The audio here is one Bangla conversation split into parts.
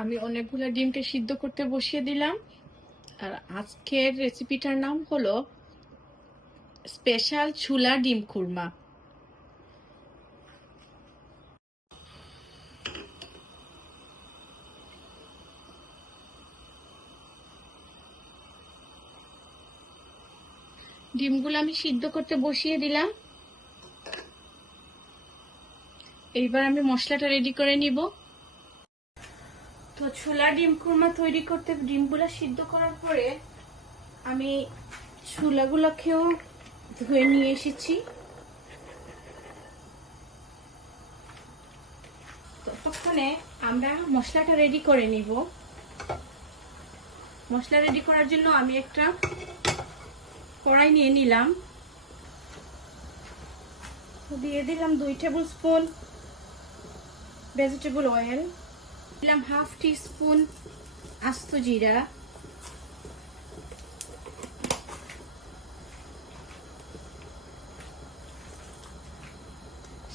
আমি অনেকগুলো ডিমকে সিদ্ধ করতে বসিয়ে দিলাম। আর আজকের রেসিপিটার নাম হলো স্পেশাল ছোলা ডিম খুরমা। ডিমগুলো আমি সিদ্ধ করতে বসিয়ে দিলাম। এইবার আমি মশলাটা রেডি করে নিব। তো ছোলা ডিম খুরমা তৈরি করতে ডিমগুলো সিদ্ধ করার পরে আমি ছোলাগুলোকেও ধুয়ে নিয়ে এসেছি। ততক্ষণে আমরা মশলাটা রেডি করে নিব। মশলা রেডি করার জন্য আমি একটা কড়াই নিয়ে নিলাম, দিয়ে দিলাম 2 টেবিল স্পুন ভেজিটেবল অয়েল, দিলাম হাফ টি স্পুন আস্ত জিরা,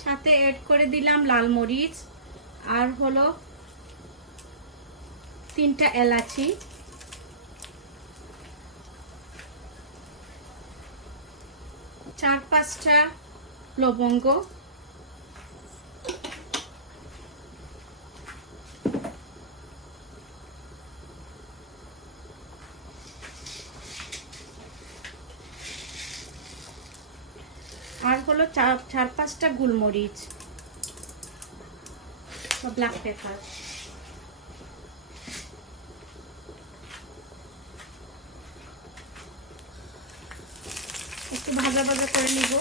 সাথে অ্যাড করে দিলাম লাল মরিচ, আর হলো 3টা এলাচি, 4-5টা লবঙ্গ, আর হলো 4-5টা গোলমরিচ বা ব্ল্যাক পেপার। একটু ভাজা ভাজা করে নিব।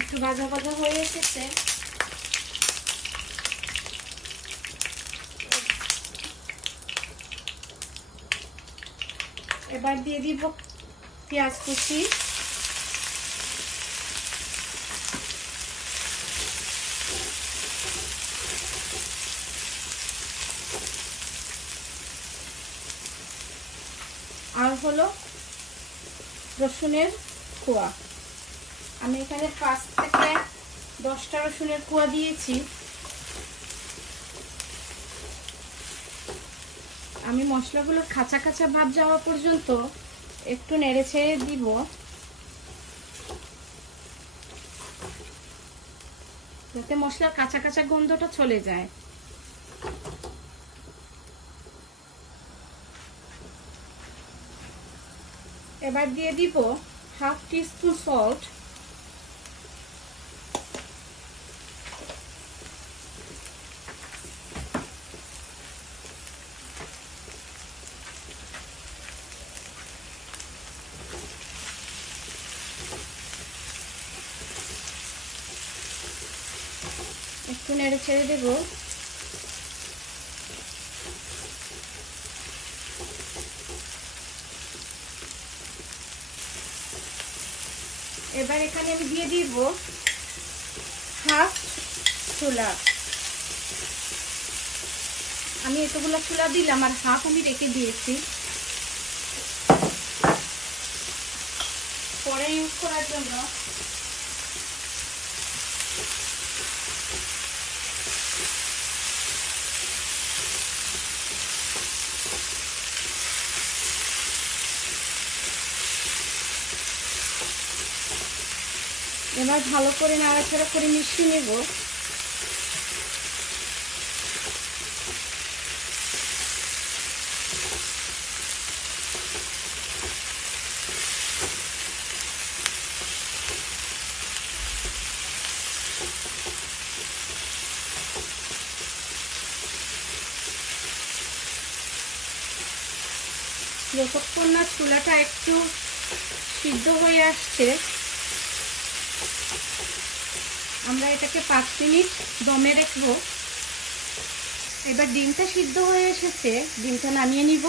একটু ভাজা ভাজা হয়ে এসেছে, এবার দিয়ে দিব পেঁয়াজ কুচি, আর হলো রসুনের কোয়া। আমি এখানে 5 থেকে 10টা রসুনের কোয়া দিয়েছি। আমি মশলাগুলো কাঁচা কাঁচা ভাব যাওয়া পর্যন্ত একটু নেড়ে ছেড়ে দিব, যাতে মশলার কাঁচা কাঁচা গন্ধটা চলে যায়। এবার দিয়ে দিব হাফ টি স্পুন সল্ট, একটু নেড়ে ছেড়ে দেব। এবার এখানে আমি দিয়ে দিব হাফ ছোলা। আমি এতগুলো ছোলা দিলাম আর হাফ আমি রেখে দিয়েছি পরে ইউজ করার জন্য। এবার ভালো করে নাড়াচাড়া করে মিশিয়ে নেব। যতক্ষণ না ছোলাটা একটু সিদ্ধ হয়ে আসছে আমরা এটাকে 5 মিনিট দমে রাখবো। এবার ডিমটা সিদ্ধ হয়ে এসেছে, ডিমটা নামিয়ে নিব।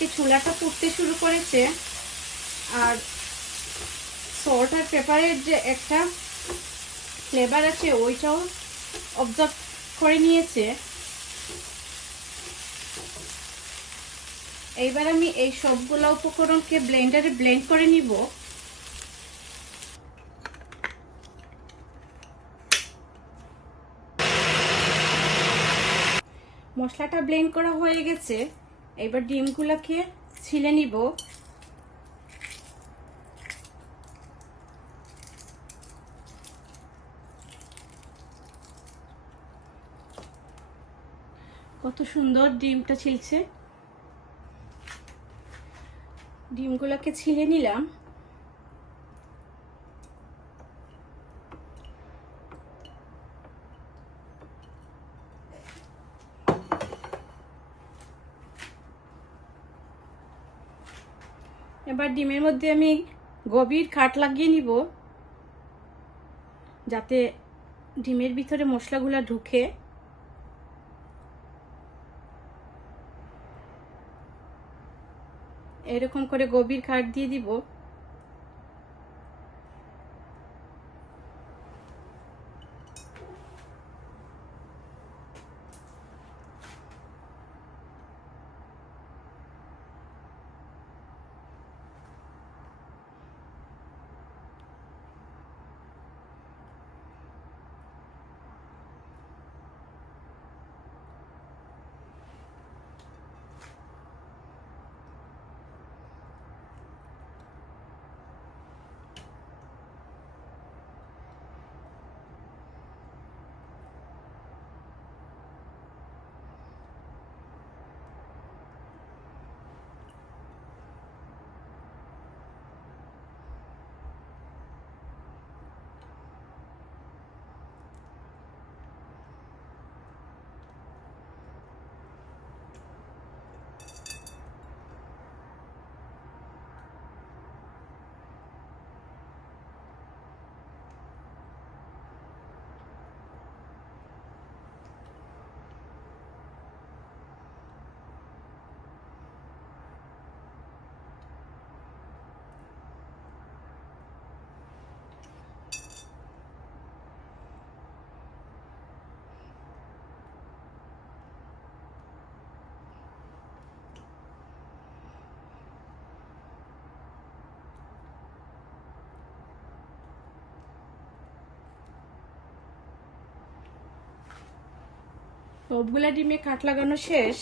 এদিকে চুলাটা পুড়তে শুরু করেছে, আর সল্ট আর পেপারের যে একটা ফ্লেভার আছে ওইটাও অবজার্ভ করে নিয়েছে। এইবার আমি এই সবগুলো উপকরণকে ব্লেন্ডারে ব্লেন্ড করে নিব। মশলাটা ব্লেন্ড করা হয়ে গেছে, এবার ডিমগুলোকে ছিলে নিব। কত সুন্দর ডিমটা ছিলছে। ডিমগুলোকে ছিলে নিলাম। এবার ডিমের মধ্যে আমি গভীর কাট লাগিয়ে নিব, যাতে ডিমের ভিতরে মশলাগুলো ঢুকে। এরকম করে গভীর কাট দিয়ে দিব। সবগুলা ডিমে কাট লাগানো শেষ।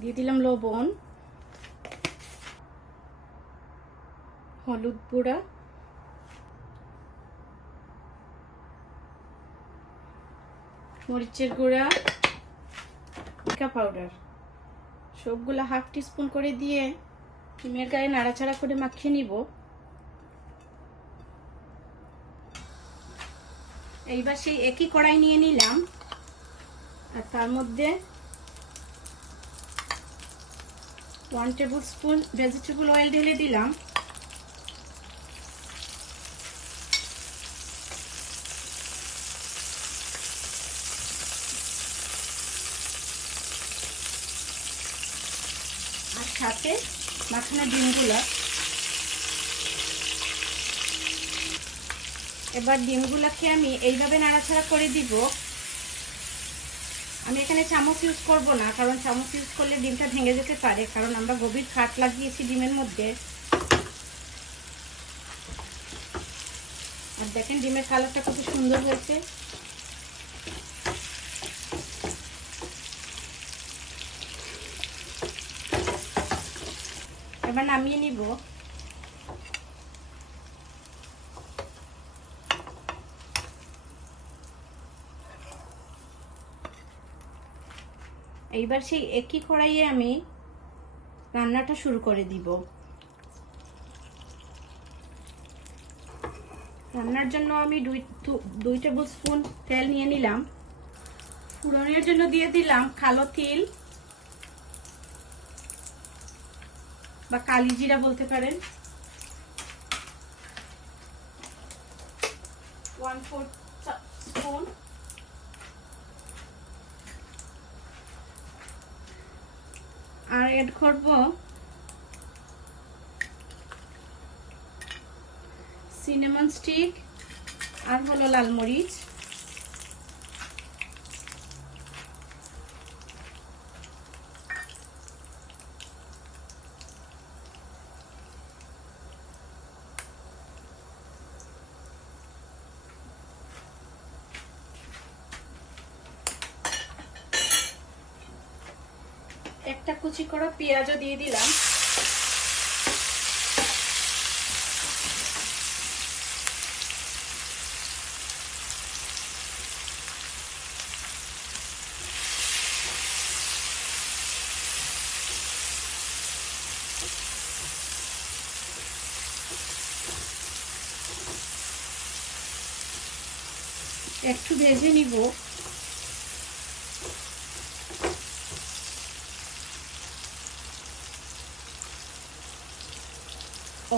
দিয়ে দিলাম লবণ, হলুদ গুঁড়া, মরিচের গুঁড়া, লঙ্কা পাউডার, সবগুলা হাফ টিস্পুন করে দিয়ে ডিমের গায়ে নাড়াচাড়া করে মাখিয়ে নিব। এইবার সেই একই কড়াই নিয়ে নিলাম, আর তার মধ্যে 1 টেবিল স্পুন ভেজিটেবল অয়েল ঢেলে দিলাম। আর সাথে মাখানো ডিমগুলা। এবার ডিমগুলোকে আমি এইভাবে নাড়াচাড়া করে দিব। আমি এখানে চামচ ইউজ করব না, কারণ চামচ ইউজ করলে ডিমটা ভেঙে যেতে পারে, কারণ আমরা গভীর কাট লাগিয়েছি ডিমের মধ্যে। আর দেখেন ডিমের কালারটা কত সুন্দর হয়েছে। এবার নামিয়ে নিব। এইবার সেই একই কড়াইয়ে আমি রান্নাটা শুরু করে দিব। রান্নার জন্য আমি 2 টেবিল স্পুন তেল নিয়ে নিলাম। ফোড়নের জন্য দিয়ে দিলাম কালো তিল বা কালি জিরা বলতে পারেন, 1/4 স্পুন। আর এড করব সিনামন স্টিক আর হলো লাল মরিচ। একটা কুচি করা পেঁয়াজও দিয়ে দিলাম। একটু ভেজে নিব।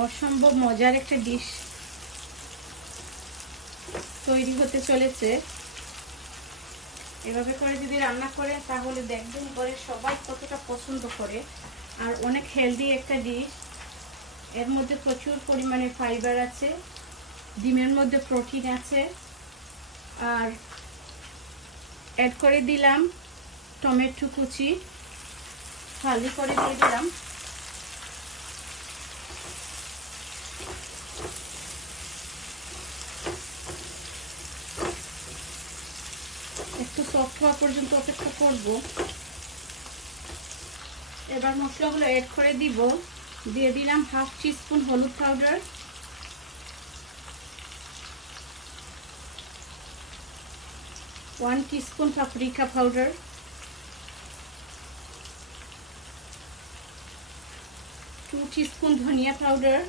অসম্ভব মজার একটা ডিশ তৈরি হতে চলেছে। এভাবে করে যদি রান্না করে তাহলে দেখবেন পরে সবাই কতটা পছন্দ করে। আর অনেক হেলদি একটা ডিশ। এর মধ্যে প্রচুর পরিমাণে ফাইবার আছে, ডিমের মধ্যে প্রোটিন আছে। আর অ্যাড করে দিলাম টমেটো কুচি, ফালি করে দিয়ে দিলাম। একটু সফট হওয়া পর্যন্ত অপেক্ষা করব। এবার মশলাগুলো অ্যাড করে দিব। দিয়ে দিলাম হাফ টিস্পুন হলুদ powder, 1 teaspoon paprika powder, 2 teaspoon ধনিয়া পাউডার,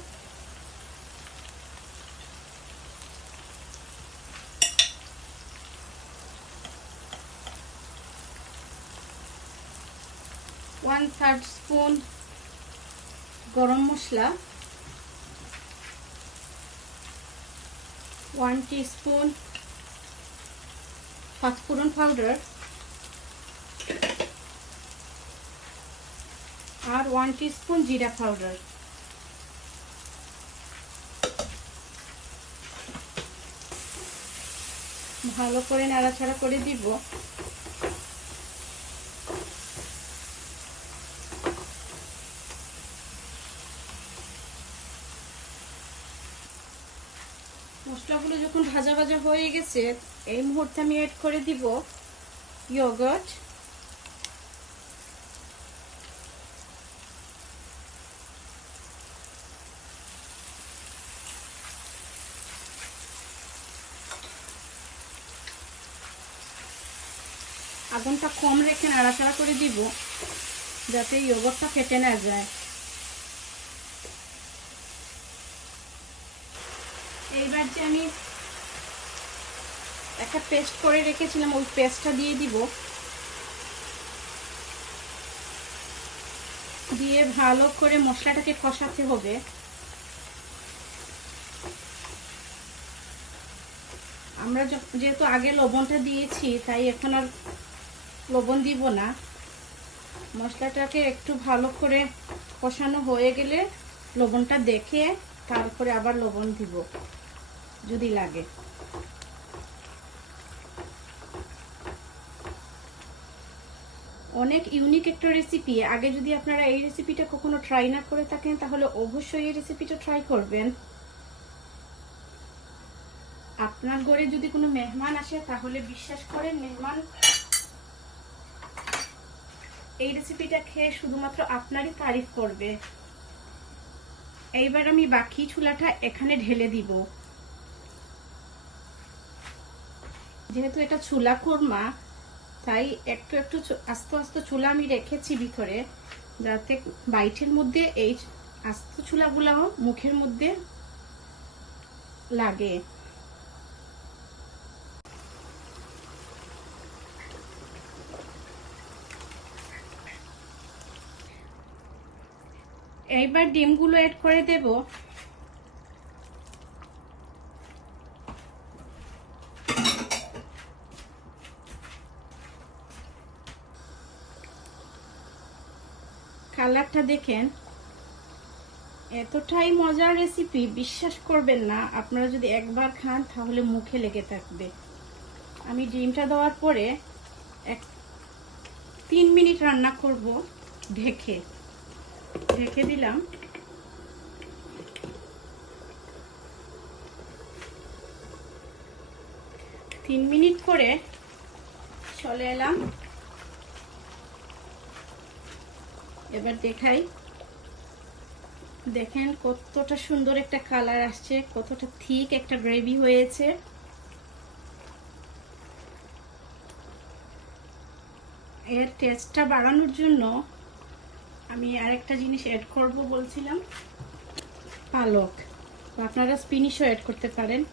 1/3 স্পুন গরম মশলা, 1 টিস্পুন পাঁচফোড়ন পাউডার আর 1 টিস্পুন জিরা পাউডার। ভালো করে নাড়াচাড়া করে দিব। মশলাগুলো যখন ভাজা ভাজা হয়ে গেছে এই মুহূর্তে আমি অ্যাড করে দিব ইয়োগার্ট। আগুনটা কম রেখে নাড়াচাড়া করে দিব যাতে ইয়োগার্টটা ফেটে না যায়। এইবার যে আমি একটা পেস্ট করে রেখেছিলাম ওই পেস্টটা দিয়ে দিব। দিয়ে ভালো করে মশলাটাকে কষাতে হবে। আমরা যেহেতু আগে লবণটা দিয়েছি তাই এখন আর লবণ দিব না। মশলাটাকে একটু ভালো করে কষানো হয়ে গেলে লবণটা দেখে তারপরে আবার লবণ দিব যদি লাগে। অনেক ইউনিক একটা রেসিপি। আগে যদি আপনারা এই রেসিপিটা কখনো ট্রাই না করে থাকেন তাহলে অবশ্যই এই রেসিপিটা ট্রাই করবেন। আপনার ঘরে যদি কোনো মেহমান আসে তাহলে বিশ্বাস করেন মেহমান এই রেসিপিটা খেয়ে শুধুমাত্র আপনারই তারিফ করবে। এইবার আমি বাকি ছোলাটা এখানে ঢেলে দিব। যেহেতু এটা ছোলা কোরমা তাই একটু একটু আস্তে আস্তে ছোলা আমি রেখেছি ভিতরে যাতে বাইটের মধ্যে এই আস্ত ছোলাগুলো মুখের মধ্যে লাগে। এইবার ডিমগুলো এড করে দেব। কালারটা দেখেন, এতটাই মজার রেসিপি, বিশ্বাস করবেন না। আপনারা যদি একবার খান তাহলে মুখে লেগে থাকবে। আমি ডিমটা দেওয়ার পরে 3 মিনিট রান্না করব ঢেকে দিলাম। তিন মিনিট করে চলে এলাম। এবার দেখাই, দেখেন কতটা সুন্দর একটা কালার আসছে, কতটা থিক একটা গ্রেভি হয়েছে। এর টেস্টটা বাড়ানোর জন্য আমি আরেকটা জিনিস অ্যাড করব বলছিলাম, পালক। আপনারা স্পিনিশও অ্যাড করতে পারেন।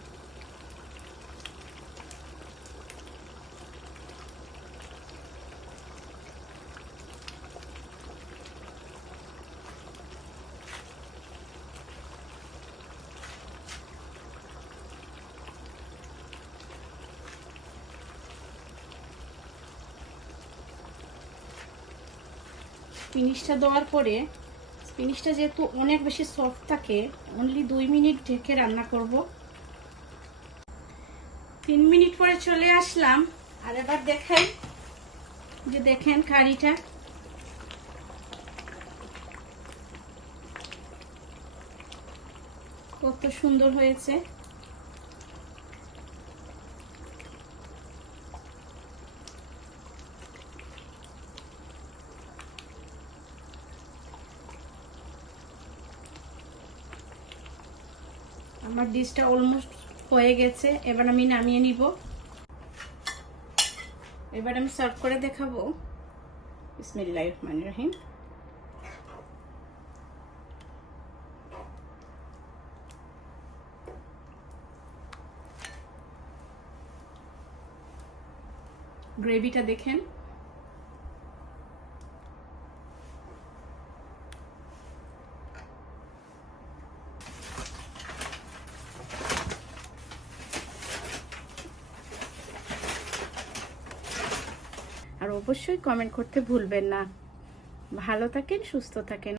স্পিনিশটা দেওয়ার পরে, স্পিনিশটা যেহেতু অনেক বেশি সফট থাকে, অনলি 2 মিনিট ঢেকে রান্না করব। 3 মিনিট পরে চলে আসলাম। আর এবার দেখাই, যে দেখেন কারিটা কত সুন্দর হয়েছে। আমার ডিশটা অলমোস্ট হয়ে গেছে, এবার আমি নামিয়ে নিব। এবার আমি সার্ভ করে দেখাবো। বিসমিল্লাহির রহমানির রহিম। গ্রেভিটা দেখেন, আর অবশ্যই কমেন্ট করতে ভুলবেন না। ভালো থাকেন, সুস্থ থাকেন।